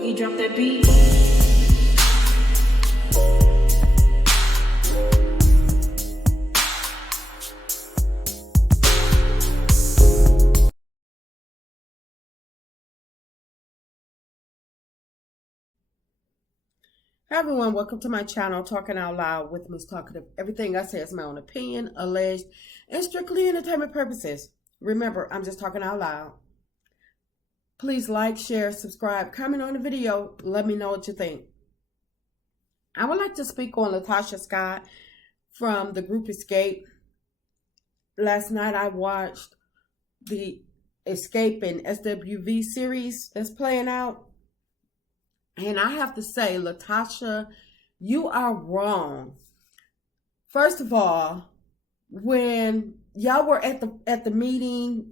Boogie, drop that beat. Hi everyone, welcome to my channel, Talking Out Loud with Miss Talkative. Everything I say is my own opinion, alleged, and strictly entertainment purposes. Remember, I'm just talking out loud. Please like, share, subscribe, comment on the video. Let me know what you think. I would like to speak on Latocha Scott from the group Escape. Last night I watched the Escape and SWV series that's playing out. And I have to say, Latasha, you are wrong. First of all, when y'all were at the meeting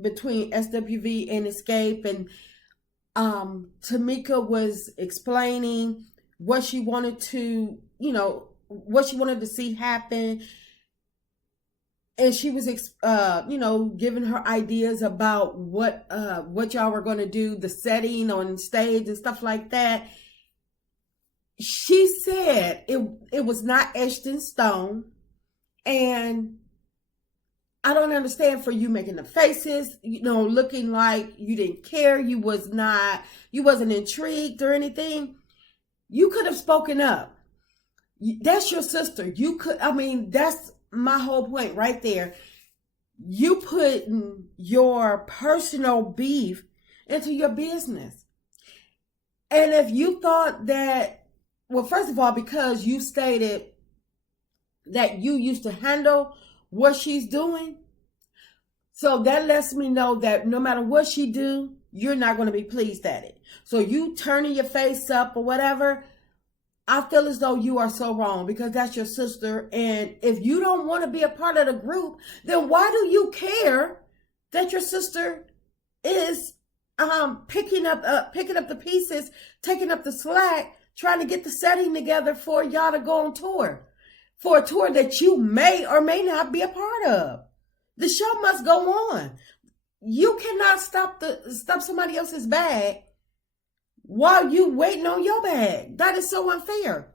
between SWV and Escape, and Tamika was explaining what she wanted to, what she wanted to see happen. And she was, giving her ideas about what y'all were going to do, the setting on stage and stuff like that. She said it was not etched in stone. And I don't understand for you making the faces, looking like you didn't care. You wasn't intrigued or anything. You could have spoken up. That's your sister. That's my whole point right there. You putting your personal beef into your business. And if you thought that, well, first of all, because you stated that you used to handle what she's doing, so that lets me know that no matter what she do, you're not going to be pleased at it. So you turning your face up or whatever, I feel as though you are so wrong, because that's your sister. And if you don't want to be a part of the group, then why do you care that your sister is picking up the pieces, taking up the slack, trying to get the setting together for y'all to go on tour, for a tour that you may or may not be a part of? The show must go on. You cannot stop somebody else's bag while you waiting on your bag. That is so unfair.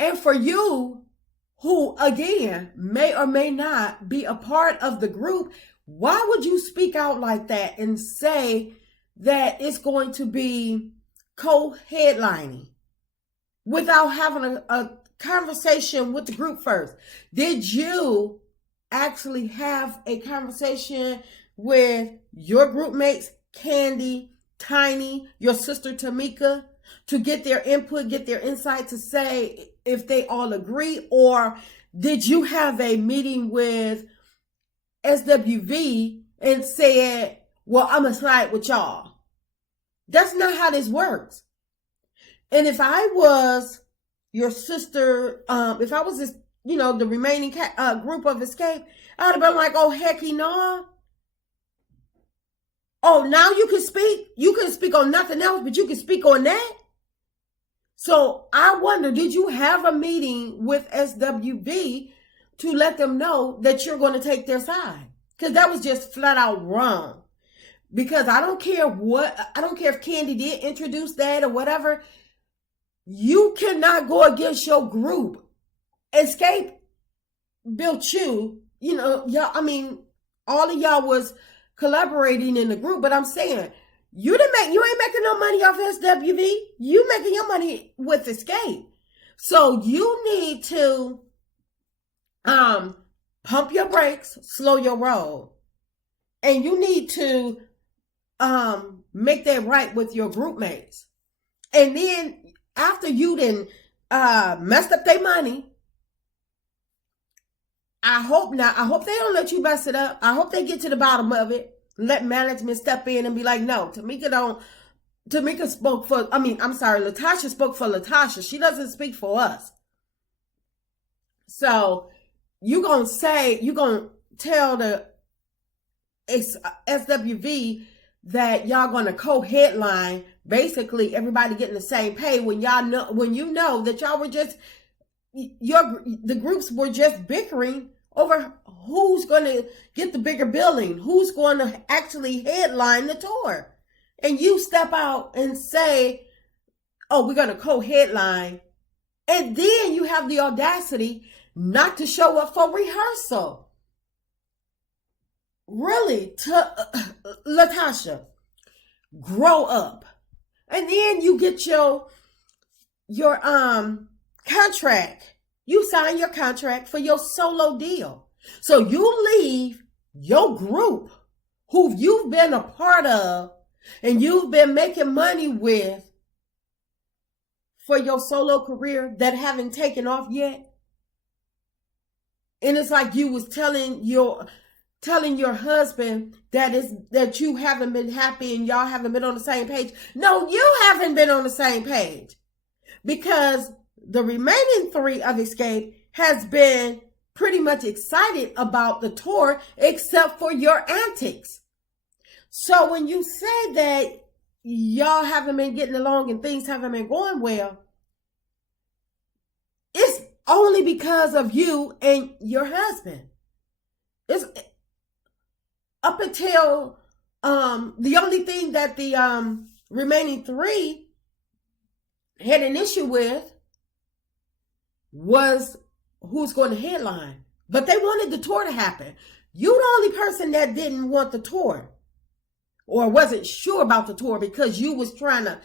And for you, who again may or may not be a part of the group, why would you speak out like that and say that it's going to be co-headlining without having a conversation with the group first? Did you actually have a conversation with your group mates, Candy, Tiny, your sister Tamika, to get their input, get their insight, to say if they all agree? Or did you have a meeting with SWV and said, well, I'm going to slide with y'all? That's not how this works. And if I was your sister, if I was this, the remaining group of Escape, I'd have been like, oh, heck no. Oh, now you can speak? You can speak on nothing else, but you can speak on that? So I wonder, did you have a meeting with SWV to let them know that you're going to take their side? Because that was just flat out wrong. Because I don't care if Candy did introduce that or whatever. You cannot go against your group. Escape built you, y'all, all of y'all was collaborating in the group, but I'm saying you ain't making no money off SWV. You making your money with Escape. So you need to pump your brakes, slow your roll. And you need to make that right with your group mates. And then after you messed up their money, I hope they don't let you mess it up. I hope they get to the bottom of it. Let management step in and be like, no, Latasha spoke for Latasha. She doesn't speak for us. So you gonna tell the SWV that y'all gonna co-headline, basically everybody getting the same pay, when you know that y'all were just, the groups were just bickering over who's going to get the bigger billing, who's going to actually headline the tour. and you step out and say, oh, we're going to co-headline, and then you have the audacity not to show up for rehearsal. Really, Latasha, grow up. And then you get your contract. You sign your contract for your solo deal. So you leave your group who you've been a part of and you've been making money with for your solo career that haven't taken off yet. And it's like you was telling your husband that you haven't been happy and y'all haven't been on the same page. No, you haven't been on the same page, because the remaining 3 of Escape has been pretty much excited about the tour, except for your antics. So when you say that y'all haven't been getting along and things haven't been going well, it's only because of you and your husband. It's up until the only thing that the remaining 3 had an issue with was who's going to headline. But they wanted the tour to happen. You the only person that didn't want the tour or wasn't sure about the tour, because you was trying to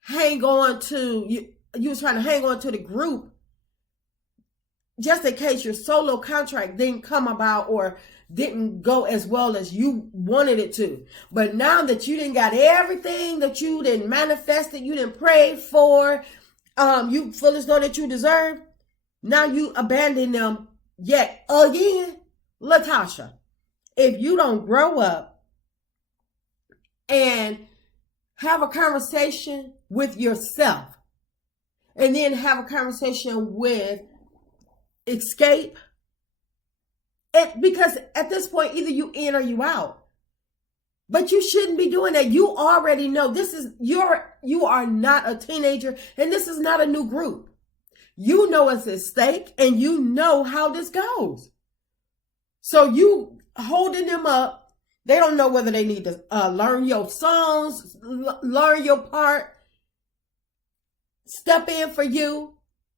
hang on to you was trying to hang on to the group just in case your solo contract didn't come about or didn't go as well as you wanted it to. But now that you didn't got everything that you didn't manifested, you didn't pray for, you fully know that you deserve, now you abandon them yet again. Latasha, if you don't grow up and have a conversation with yourself and then have a conversation with Escape, because at this point, either you in or you out. But you shouldn't be doing that. You already know you are not a teenager, and this is not a new group. You know it's at stake, and you know how this goes. So you holding them up. They don't know whether they need to learn your songs, learn your part, step in for you.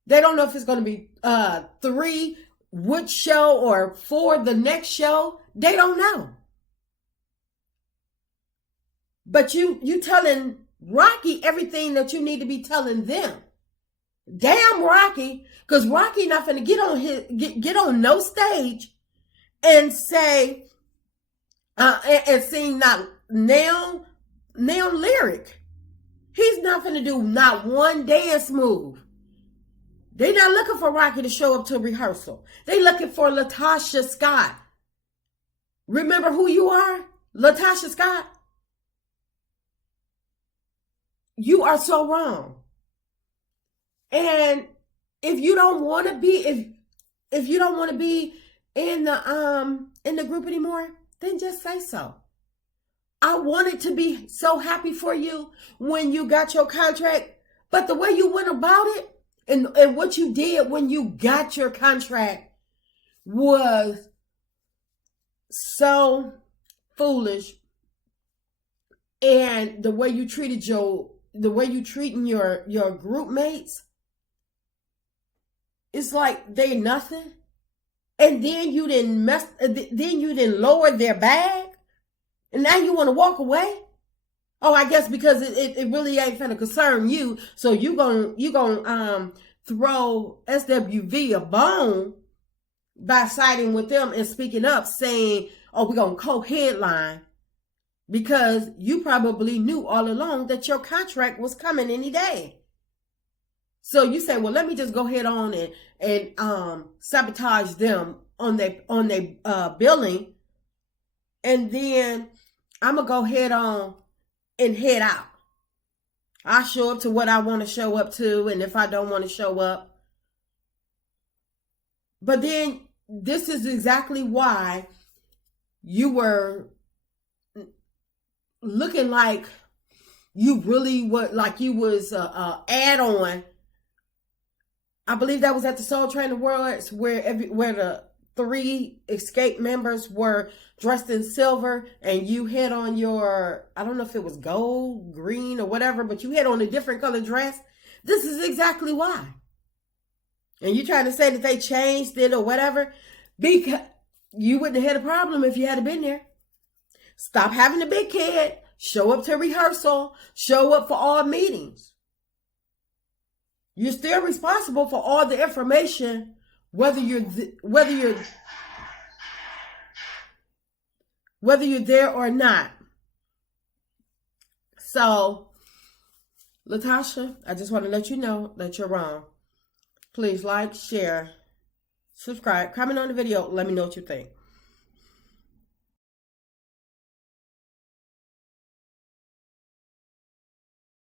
They don't know if it's going to be 3 which show or 4 the next show. They don't know. But you telling Rocky everything that you need to be telling them. Damn Rocky, because Rocky not finna get on no stage and say and sing not now lyric. He's not finna do not one dance move. They're not looking for Rocky to show up to rehearsal. They're looking for Latocha Scott. Remember who you are? Latocha Scott. You are so wrong. And if you don't want to be, if you don't want to be in the group anymore, then just say so. I wanted to be so happy for you when you got your contract, but the way you went about it and what you did when you got your contract was so foolish. And the way you treated your group mates, it's like they nothing. And then you didn't lower their bag, and now you want to walk away. Oh, I guess because it really ain't finna concern you, so you gonna throw SWV a bone by siding with them and speaking up, saying, "Oh, we're gonna co-headline," because you probably knew all along that your contract was coming any day. So you say, "Well, let me just go ahead on and sabotage them on their billing, and then I'm gonna go head on and head out. I show up to what I want to show up to, and if I don't want to show up." But then this is exactly why you were looking like you really were, like you was add-on. I believe that was at the Soul Train Awards where the three escape members were dressed in silver and you had on your, I don't know if it was gold, green, or whatever, but you had on a different color dress, this is exactly why. And you trying to say that they changed it or whatever, because you wouldn't have had a problem if you had been there. Stop having a big kid. Show up to rehearsal. Show up for all meetings. You're still responsible for all the information, whether you're there or not. So, Latasha, I just want to let you know that you're wrong. Please like, share, subscribe, comment on the video. Let me know what you think.